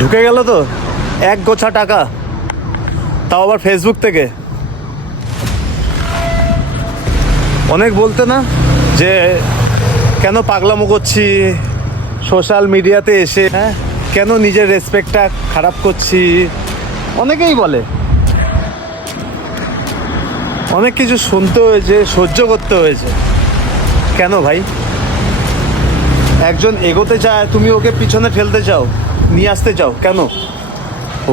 ঢুকে গেল তো? এক গোছা টাকা। তাও আবার ফেসবুক থেকে। অনেক বলতে না যে, কেন পাগলামো করছি? সোশ্যাল মিডিয়াতে এসে হ্যাঁ? কেন নিজের রেসপেক্টটা খারাপ করছি? অনেকেই বলে। অনেক কিছু শুনতে হয়েছে, সহ্য করতে হয়েছে। কেন ভাই? একজন এগোতে চায়, তুমি ওকে পিছনে ফেলতে চাও। নিয়ে আসতে চাও কেন?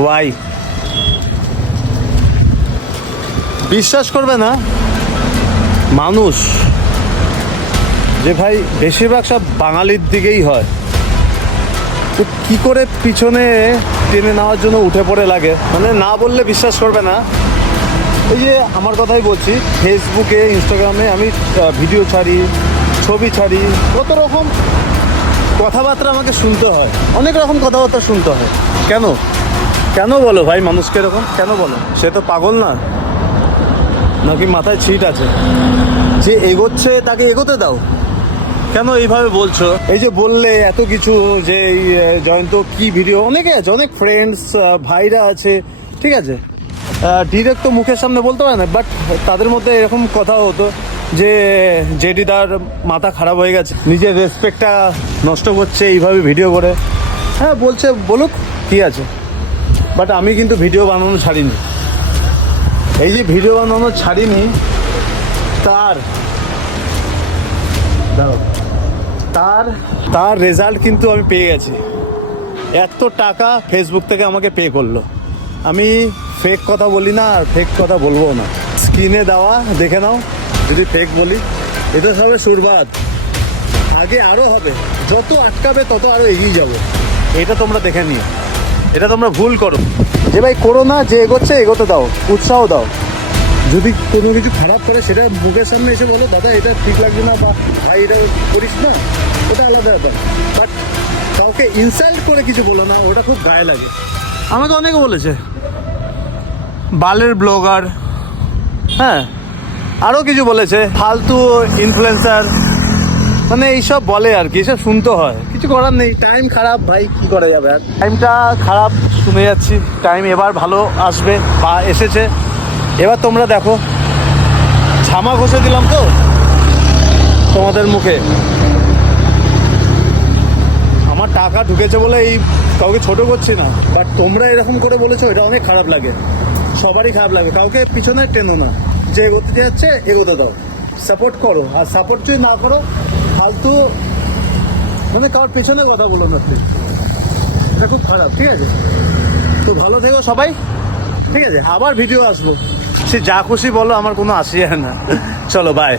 ওয়াই বিশ্বাস করবে না? মানুষ, যে ভাই বেশিরভাগ সব বাঙালির দিকেই হয়। তো কি করে পিছনে টেনে নেওয়ার জন্য উঠে পড়ে লাগে? মানে না বললে বিশ্বাস করবে না। এই যে আমার কথাই বলছি ফেসবুকে ইনস্টাগ্রামে আমি ভিডিও ছাড়ি, ছবি ছাড়ি, কত রকম কথাবার্তা আমাকে শুনতে হয়। অনেক রকম কথাবার্তা শুনতে হয়। কেন? কেন বলো ভাই মানুষকে এরকম? কেন বলো? সে তো পাগল না। নাকি মাথায় ছিট আছে? যে এগোচ্ছে তাকে এগোতে দাও। কেন এইভাবে বলছো? এই যে বললে এত কিছু যে জয়ন্ত কি ভিডিও অনেকে আছে, অনেক ফ্রেন্ডস ভাইরা আছে। ঠিক আছে? ডিরেক্ট তো মুখের সামনে বলতে পারে না বাট তাদের মধ্যে এরকম কথা হতো। যে জেডিদার মাথা খারাপ হয়ে গেছে, নিজের রেসপেক্টটা নষ্ট করছে এইভাবে ভিডিও করে। হ্যাঁ বলছে, বলুক ঠিক আছে। বাট আমি কিন্তু ভিডিও বানানো ছাড়িনি। এই যে ভিডিও বানানো ছাড়িনি, তার। তার তার রেজাল্ট কিন্তু আমি পেয়ে গেছি। এত টাকা ফেসবুক থেকে আমাকে পে করল। আমি ফেক কথা বলি না আর ফেক কথা বলব না। স্ক্রিনে দেওয়া, দেখে নাও। যদি ফেক বলি, এটা হবে সুরবাদ। আগে আরও হবে। যত আটকাবে, তত আরও এগিয়ে যাব। এটা তোমরা দেখে নিও। এটা তোমরা ভুল করো। যে ভাই, করো না, যে এগোচ্ছে, এগোতে দাও। উৎসাহ দাও। যদি কোনো কিছু খারাপ করে, সেটা মুখের সামনে এসে বলো, দাদা, এটা ঠিক লাগবে না বা ভাই, এটা করিস না? ওটা আলাদা ব্যাপার। বাট কাউকে ইনসাল্ট করে কিছু বলো না, ওটা খুব গায়ে লাগে। আমাকে অনেকে বলেছে, বালের ব্লগার হ্যাঁ? আরও কিছু বলেছে। ফালতু ইনফ্লুয়েন্সার মানে এইসব বলে আর কি এসব শুনতে হয়। কিছু করার নেই। টাইম খারাপ, ভাই, কি করা যাবে আর? টাইমটা খারাপ, শুনে যাচ্ছি। টাইম এবার ভালো আসবে বা এসেছে। এবার তোমরা দেখো। ছামা ঘষে দিলাম তো তোমাদের মুখে। আমার টাকা ঢুকেছে বলে এই কাউকে ছোট করছি না। বাট তোমরা এরকম করে বলেছ, এটা অনেক খারাপ লাগে। সবারই খারাপ লাগে। কাউকে পিছনে টেনো না। যে এগোতে যাচ্ছে, এগোতে দাও। সাপোর্ট করো। আর সাপোর্ট যদি না করো, ফালতু মানে কার পেছনে কথা বলো না তুমি এটা খুব খারাপ, ঠিক আছে? তো ভালো থেকো সবাই, ঠিক আছে? আবার ভিডিও আসব। সে যা খুশি বলো, আমার কোনো আসিয়া না। চলো বাই